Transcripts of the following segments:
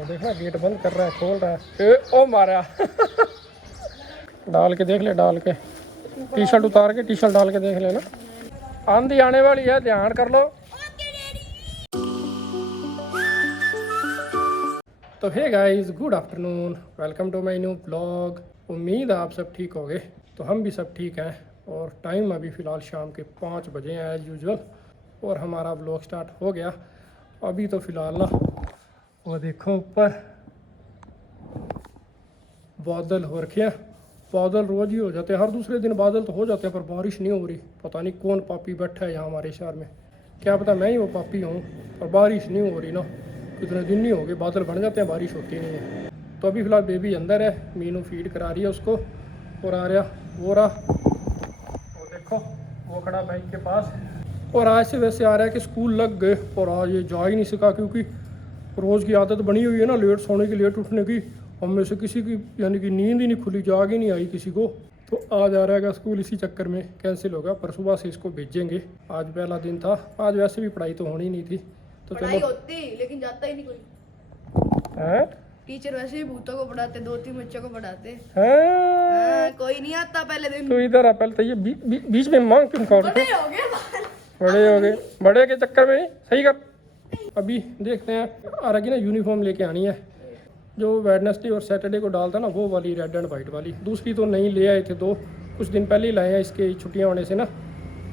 तो देखना गेट बंद कर रहा है, खोल रहा है। ओ मारा डाल के देख ले, डाल के टी शर्ट उतार के टी शर्ट डाल के देख लेना। आंधी आने वाली है, ध्यान कर लो। तो hey guys, good afternoon, welcome to my new blog. उम्मीद है आप सब ठीक होंगे। तो हम भी सब ठीक हैं और टाइम अभी फ़िलहाल शाम के 5 बजे हैं एज़ यूजुअल। और हमारा ब्लॉग स्टार्ट हो गया। अभी तो फ़िलहाल ना वो देखो ऊपर बादल हो रखे हैं। बादल रोज़ ही हो जाते हैं, हर दूसरे दिन बादल तो हो जाते हैं, पर बारिश नहीं हो रही। पता नहीं कौन पापी बैठा है यहाँ हमारे शहर में, क्या पता मैं ही वो पापी हूँ। और बारिश नहीं हो रही ना, कितने दिन नहीं हो गए, बादल बन जाते हैं, बारिश होती नहीं है। तो अभी फ़िलहाल बेबी अंदर है, मीनू फीड करा रही है उसको। और आ रहा वो रहा, वो देखो वो खड़ा बाइक के पास। और आज से वैसे आ रहा है कि स्कूल लग गए, और आज ये जा ही नहीं सका क्योंकि रोज़ की आदत बनी हुई है ना, लेट सोने की, लेट उठने की। हम में से किसी की यानी कि नींद ही नहीं खुली, जाग ही नहीं आई किसी को। तो आज आ रहेगा स्कूल, इसी चक्कर में कैंसिल होगा। पर सुबह से इसको भेजेंगे, आज पहला दिन था। आज वैसे भी पढ़ाई तो होनी नहीं थी, तो पढ़ाई चलो। होती लेकिन जाता ही नहीं कोई। हैं टीचर वैसे ही भूतों को पढ़ाते, 2-3 बच्चों को पढ़ाते। हैं कोई नहीं आता पहले दिन। तो इधर आ, पहले तो ये बीच में मांग क्यों काट रहे? बड़े हो गए बाल। बड़े हो गए, बड़े के चक्कर में सही कर। अभी देखते हैं, आ रही ना यूनिफॉर्म लेके आनी है, जो वेडनेसडे और सैटरडे को डालता ना, वो वाली रेड एंड वाइट वाली। दूसरी तो नहीं ले आए थे, दो कुछ दिन पहले ही लाए हैं इसके छुट्टियां होने से ना,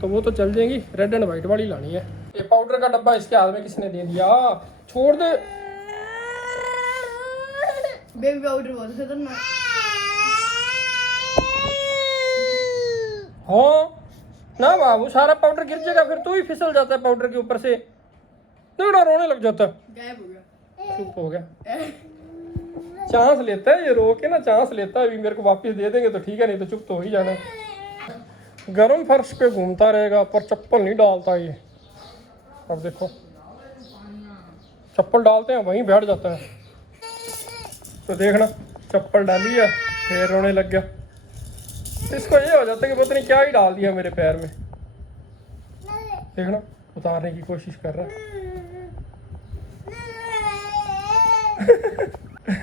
तो वो तो चल जाएंगी। रेड एंड वाइट वाली लानी है। ये पाउडर का डब्बा इसके हाथ में किसने दे दिया? छोड़ दे। बेबी पाउडर बोलते थे ना। हाँ ना बाबू, सारा पाउडर गिर जाएगा, फिर तू ही फिसल जाता है पाउडर के ऊपर से, देखना रोने लग जाता है। गायब हो गया। चुप हो गया, चांस लेता है ये, रो के ना चांस लेता है। अभी मेरे को वापस दे देंगे तो ठीक है, नहीं तो चुप तो हो ही जाना है। गर्म फर्श पे घूमता रहेगा पर चप्पल नहीं डालता ये। अब देखो चप्पल डालते हैं वहीं बैठ जाता है। तो देखना चप्पल डाली है, फिर रोने लग गया। इसको ये हो जाता है कि पता नहीं क्या ही डाल दिया मेरे पैर में। देखना उतारने की कोशिश कर रहा है।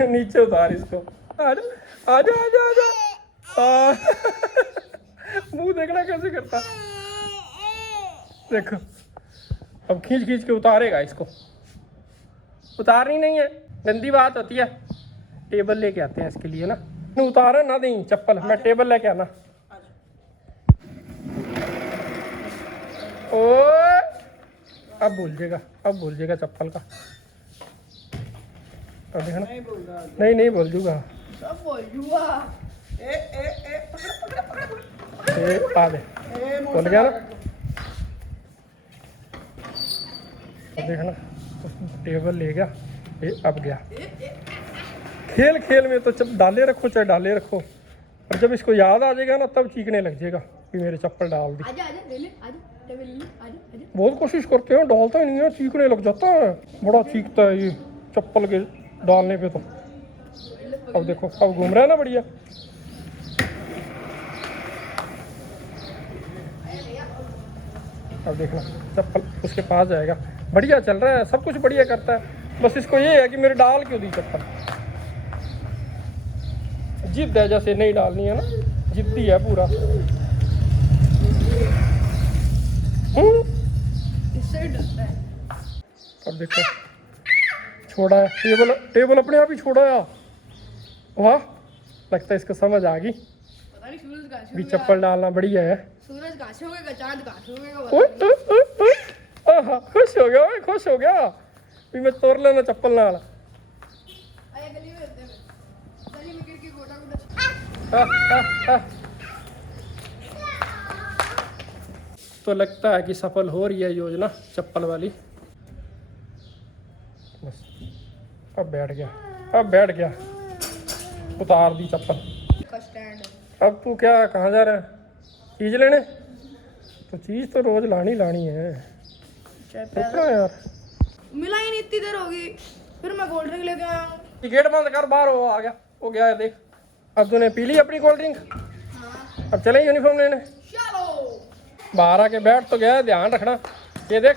नीचे उतार इसको। आजा आजा आजा आजा। मुंह देखना कैसे करता, देखो। अब खींच खींच के उतारेगा इसको। उतारनी नहीं है, गंदी बात होती है। टेबल लेके आते हैं इसके लिए ना। उतारा ना नहीं चप्पल, मैं टेबल लेके आना। ओ अब भूल जाएगा, अब भूल जाएगा चप्पल का। अब देखना, नहीं बोल दूंगा। सब बोल जुआ। आ दे, बोल गया ना। अब देखना टेबल ले गया, ये अब गया। खेल खेल में तो जब डाले रखो चाहे डाले रखो, और जब इसको याद आ जाएगा ना तब चीखने लग जाएगा कि मेरे चप्पल डाल दी। आजा आजा ले ले, आजा टेबल ले ले, आजा आजा। बहुत कोशिश करते हैं, डालता ही नहीं है, चीखने लग जाता है। बड़ा चीखता है ये चप्पल के डालने पे तो। अब देखो अब घूम रहा है ना, बढ़िया। अब देखना चप्पल उसके पास जाएगा। बढ़िया चल रहा है, सब कुछ बढ़िया करता है। बस इसको ये है कि मेरे डाल क्यों दी चप्पल। जिद है, जैसे नहीं डालनी है ना, जिद्दी है पूरा। इससे डरता है। अब देखो छोड़ा है, टेबल अपने आप ही छोड़ा है। वाह, लगता है इसको समझ आ गई। पता नहीं सूरज कहाँ से भी हो गया। चप्पल डालना बढ़िया है। सूरज कहाँ से हो गया, चांद कहाँ से हो गया, ओए, ओए, ओए, ओए। आहा, खुश हो गया, ओए, खुश हो गया भी मैं तोड़ लेना चप्पल नाल। आया गली में रहते हैं, गली में गिर गोटा गोटा। तो लगता है कि सफल हो रही है योजना चप्पल वाली। बस अब बैठ गया, अब बैठ गया, उतार दी चप्पल। का स्टैंड है। अब तू क्या कहाँ जा रहा है? चीज़ लेने? तो चीज़ तो रोज लानी लानी है। रुकना यार, मिला ही नहीं, इतनी देर होगी। फिर मैं कोल्ड ड्रिंक लेके आया हूँ। गेट बंद कर, बाहर हो आ गया, हो गया है देख। अब तूने पी ली अपनी कोल्ड ड्रिंक, अब चले यूनिफॉर्म लेने। चलो बाहर आके बैठ तो गया है, ध्यान रखना। ये देख,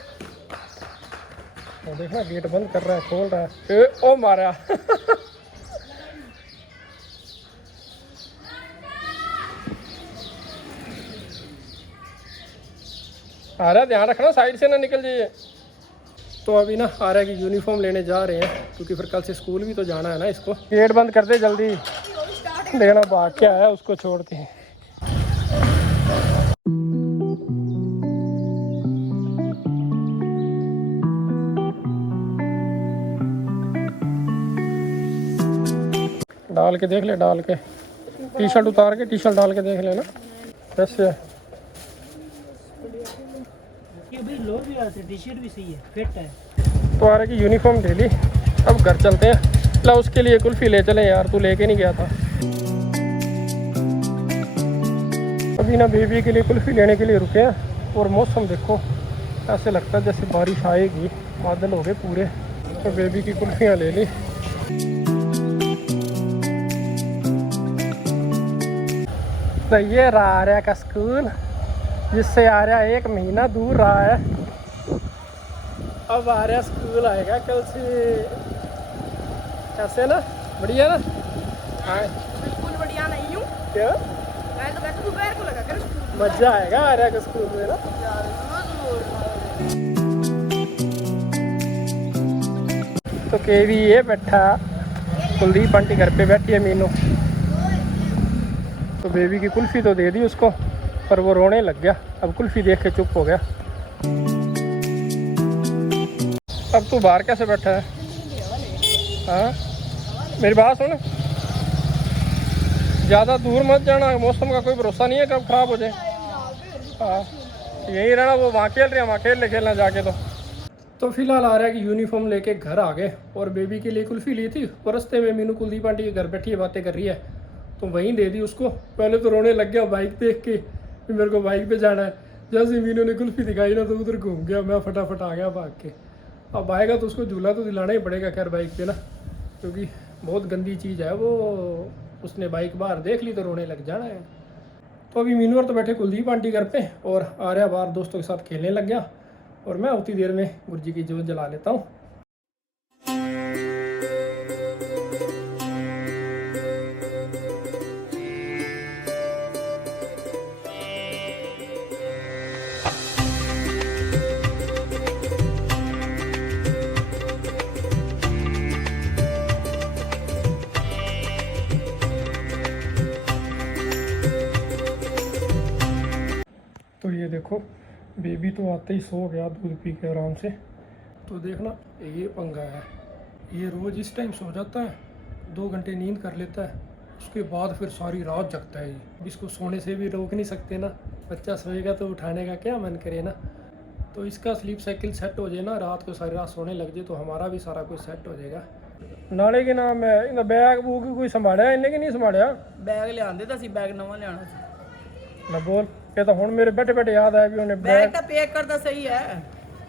वो देखना गेट बंद कर रहा है, खोल रहा है। ओ मारा। आ रहा, ध्यान रखना साइड से ना निकल जाइए। तो अभी ना आर्या की यूनिफॉर्म लेने जा रहे हैं, क्योंकि फिर कल से स्कूल भी तो जाना है ना इसको। गेट बंद कर दे जल्दी, देखना भाग क्या है, उसको छोड़ते हैं। डाल के देख ले, डाल के टी शर्ट उतार के टी शर्ट डाल के देख लेना कैसे। ये भी लो भी आते, टी शर्ट भी सही है, फिट है। तो आ रही की यूनिफॉर्म ले ली, अब घर चलते हैं। ला उसके लिए कुल्फ़ी ले चले यार, तू लेके नहीं गया था। अभी ना बेबी के लिए कुल्फ़ी लेने के लिए रुके हैं, और मौसम देखो ऐसे लगता है जैसे बारिश आएगी, बादल हो गए पूरे। तो बेबी की कुल्फ़ियाँ ले ली। तो ये रहा आर्या का स्कूल, जिससे आर्या 1 महीना दूर रहा है। अब आर्या स्कूल आएगा कल से। कैसे ना, बढ़िया ना? हाँ बिल्कुल बढ़िया नहीं हूँ। क्या मैं तो बैठू पैर को लगा कर मजा आएगा आर्या के स्कूल में ना। तो केवी ये बैठा, कुलदीप आंटी घर पे बैठी है, मीनू। तो बेबी की कुल्फ़ी तो दे दी उसको, पर वो रोने लग गया। अब कुल्फ़ी देख के चुप हो गया। अब तू बाहर कैसे बैठा है? हाँ मेरी बात सुन, ज़्यादा दूर मत जाना, मौसम का कोई भरोसा नहीं है कब ख़राब हो जाए। हाँ यहीं रहना, वो वहाँ खेल रहे हैं, वहाँ खेल ले, खेलना जाके। तो फिलहाल आ रहा है कि यूनिफॉर्म लेके घर आ गए, और बेबी के लिए कुल्फ़ी ली थी, और रास्ते में मीनू कुलदीप आंटी के घर बैठी है, बातें कर रही है, तो वहीं दे दी उसको। पहले तो रोने लग गया बाइक देख के कि मेरे को बाइक पे जाना है। जैसे मीनू ने कुल्फ़ी दिखाई ना, तो उधर घूम गया, मैं फटाफट आ गया भाग के। अब आएगा तो उसको झूला तो दिलाना ही पड़ेगा खैर बाइक पे ना, क्योंकि बहुत गंदी चीज़ है वो। उसने बाइक बाहर देख ली तो रोने लग जाना है। तो अभी मीनू और तो बैठे कुलदीप आंटी घर पे, और आर्या बाहर दोस्तों के साथ खेलने लग गया, और मैं उतनी देर में गुरुजी की जोत जला लेता हूँ। तो ये देखो बेबी तो आते ही सो गया दूध पी के आराम से। तो देखना ये पंगा है, ये रोज़ इस टाइम सो जाता है, 2 घंटे नींद कर लेता है, उसके बाद फिर सारी रात जगता है। ये इसको सोने से भी रोक नहीं सकते ना, बच्चा सोएगा तो उठाने का क्या मन करे ना। तो इसका स्लीप साइकिल सेट हो जाए ना, रात को सारी रात सोने लग जाए, तो हमारा भी सारा कुछ सेट हो जाएगा। नाले के नाम है इन बैग बूग कोई संभालिया इन्हें कि नहीं संभालिया? बैग लियांदे ਤਾਂ ਸੀ, बैग नवा लियाना ਸੀ। ना बोल ये तो हुण मेरे बैठे बैठे याद आया भी उन्हें बैग ਤਾਂ पैक करदा सही है,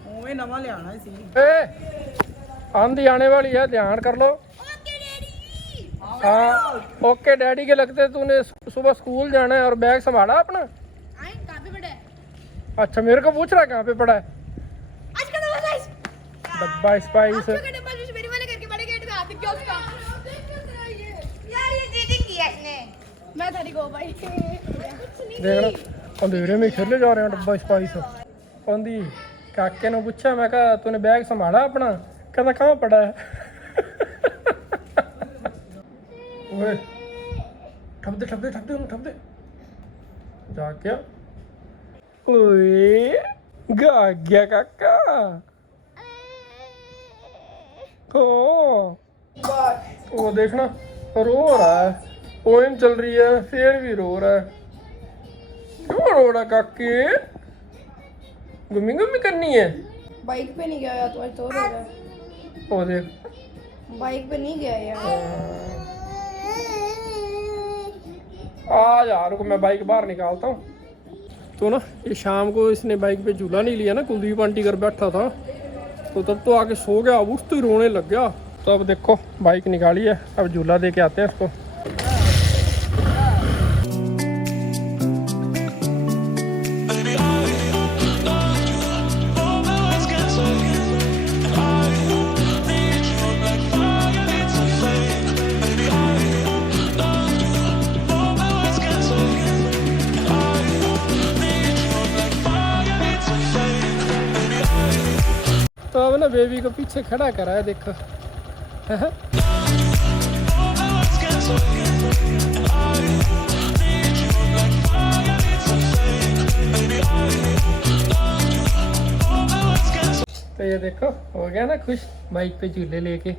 उਵੇਂ नवा लियाना ਸੀ। आंधी आने वाली है, ध्यान कर लो। हाँ ओके डैडी के लगते तूने सुबह स्कूल जाना है और बैग संभाला अपना? कहाँ पे पड़ा है? अच्छा मेरे को पूछ रहा है कहाँ पे पड़ा है? आज का डब्बा स्पाइस। डब्बा स्पाइस। आज का डब्बा जो मेरे वाले घर के बड़े गेट में हाथ दिख गया उसका। यार ये चीटिंग की है इसने। मैं थोड़ी गो भाई। देखना अंधेरे में खेले जा रहे हैं डब्बा स्पाइस। आंधी काके ने पूछा, मैं कहा तूने बैग संभाला अपना? कहता कहाँ पड़ा है? ओए ठप दे ठप दे ठप दे ठप दे जा क्या। ओए गा गया काका। वो देखना रो रहा है, पोएम चल रही है फिर भी रो रहा है। क्यों रो रहा काके? गुम्मी गुम्मी करनी है? बाइक पे नहीं गया यार, तो आज तो रो रहा है। ओ देख बाइक पे नहीं गया यार। आ जा रुको, मैं बाइक बाहर निकालता हूँ। तो ना ये शाम को इसने बाइक पे झूला नहीं लिया ना, कुलदीप आंटी घर बैठा था, तो तब तो आके सो गया, अब उठते ही रोने लग गया। तो अब देखो बाइक निकाली है, अब झूला दे के आते हैं उसको। ना बेबी को पीछे खड़ा करा है, देखो। तो ये देखो हो गया ना खुश, बाइक पे झूले लेके।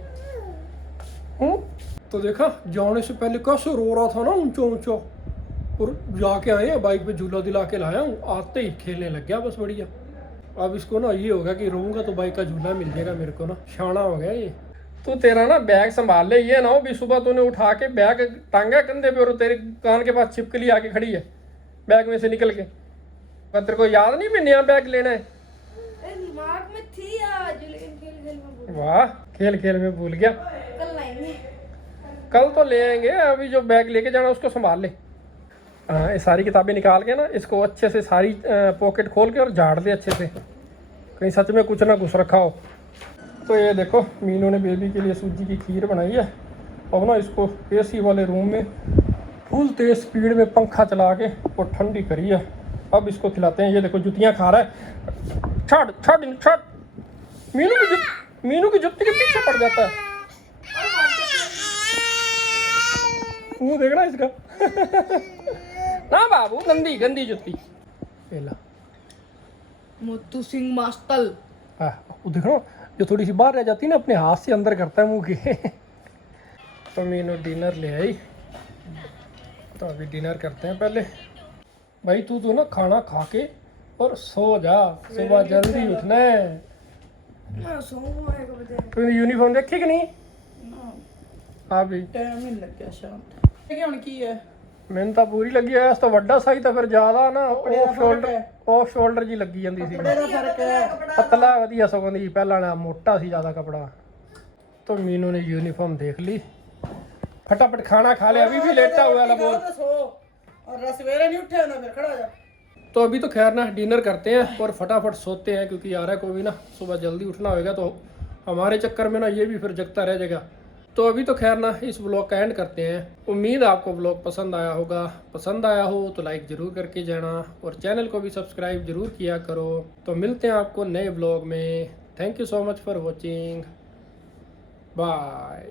तो देखा जाने से पहले कैसे रो रहा था ना ऊंचा ऊंचा, और जाके आए हैं बाइक पे झूला दिला के लाया हूँ, आते ही खेलने लग गया बस बढ़िया। अब इसको ना ये होगा कि रोऊंगा तो बाइक का झूला मिल जाएगा मेरे को ना, शाना हो गया ये। तो तेरा ना बैग संभाल ले, ये ना हो भी सुबह तूने उठा के बैग टांगा कंधे पे और तेरे कान के पास छिपकली आके खड़ी है बैग में से निकल के। तेरे को याद नहीं भी नया बैग लेना है? दिमाग में थी आज, लेकिन खेल खेल में भूल वाह, खेल खेल में भूल गया। कल लाएंगे। कल तो ले आएंगे, अभी जो बैग लेके जाना उसको संभाल ले। हाँ, ये सारी किताबें निकाल के ना इसको अच्छे से सारी पॉकेट खोल के और झाड़ दे अच्छे से, कहीं सच में कुछ ना घुस रखा हो। तो ये देखो मीनू ने बेबी के लिए सूजी की खीर बनाई है। अब ना इसको एसी वाले रूम में फुल तेज स्पीड में पंखा चला के और ठंडी करी है। अब इसको खिलाते हैं। ये देखो जुतियाँ खा रहा है, छट छट छट। मीनू की जुत्ती के पीछे पड़ जाता है, मुंह देख रहा है इसका। ना बाबू, गंदी गंदी जुत्ती। पेला मोतू सिंह मास्टल। वो देख रहा हूँ, जो थोड़ी सी बाहर रह जाती है ना अपने हाथ से अंदर करता है मुंह के। तो मीनू डिनर ले आई, तो अभी डिनर करते हैं पहले। भाई तू तो ना खाना खा के और सो जा, सुबह जल्दी उठना है। तूने यूनिफॉर्म देखी कि नहीं? हाँ भी टाइम ही लग गया शाम क्या हुन की है। मैंने तो पूरी लगी है, इस तो ਵੱਡਾ ਸਾਈ ਤਾਂ ਫਿਰ ਜ਼ਿਆਦਾ ਨਾ ਆਫ ਸ਼ੋਲਡਰ ਜੀ ਲੱਗੀ ਜਾਂਦੀ ਸੀ। बड़ा फर्क है। पतला ਵਧੀਆ ਸਗੋਂ ਦੀ, ਪਹਿਲਾਂ ਨਾ ਮੋਟਾ ਸੀ ਜ਼ਿਆਦਾ कपड़ा। तो मीनू ने यूनिफॉर्म देख ली, फटाफट खाना खा ले, अभी भी लेटा हुआ है बोल। और सवेरे नहीं उठे ना, फिर खड़ा जा। तो अभी तो खैर ना डिनर करते हैं और फटाफट सोते हैं, क्योंकि यार को भी ना सुबह जल्दी उठना होगा, तो हमारे चक्कर में ना ये भी फिर जगता रह जाएगा। तो अभी तो खैर ना इस व्लॉग का एंड करते हैं। उम्मीद आपको व्लॉग पसंद आया होगा, पसंद आया हो तो लाइक ज़रूर करके जाना और चैनल को भी सब्सक्राइब ज़रूर किया करो। तो मिलते हैं आपको नए व्लॉग में। Thank you so much for watching, bye.